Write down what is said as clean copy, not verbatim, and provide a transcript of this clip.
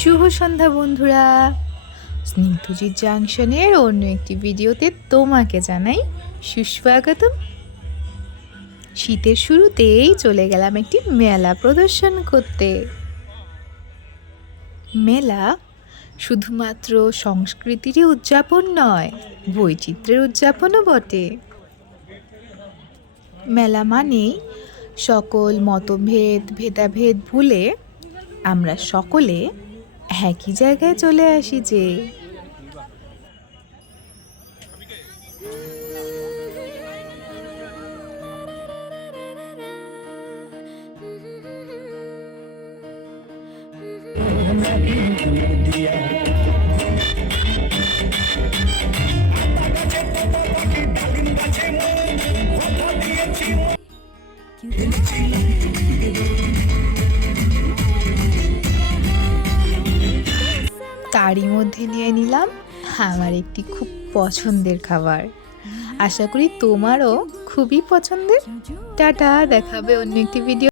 শুভ সন্ধ্যা বন্ধুরা। স্নিগ্ধজিৎ জাংশনের অন্য একটি ভিডিওতে তোমাকে জানাই সুস্বাগতম। শীতের শুরুতেই চলে গেলাম একটি মেলা প্রদর্শন করতে। মেলা শুধুমাত্র সংস্কৃতিরই উদযাপন নয়, বৈচিত্র্যের উদযাপনও বটে। মেলা মানেই সকল মতভেদ ভেদাভেদ ভুলে আমরা সকলে একই জায়গায় চলে আসি যে তারই মধ্যে নিয়ে নিলাম আমার একটি খুব পছন্দের খাবার। আশা করি তোমারও খুবই পছন্দের। টাটা, দেখাবে অন্য একটি ভিডিও।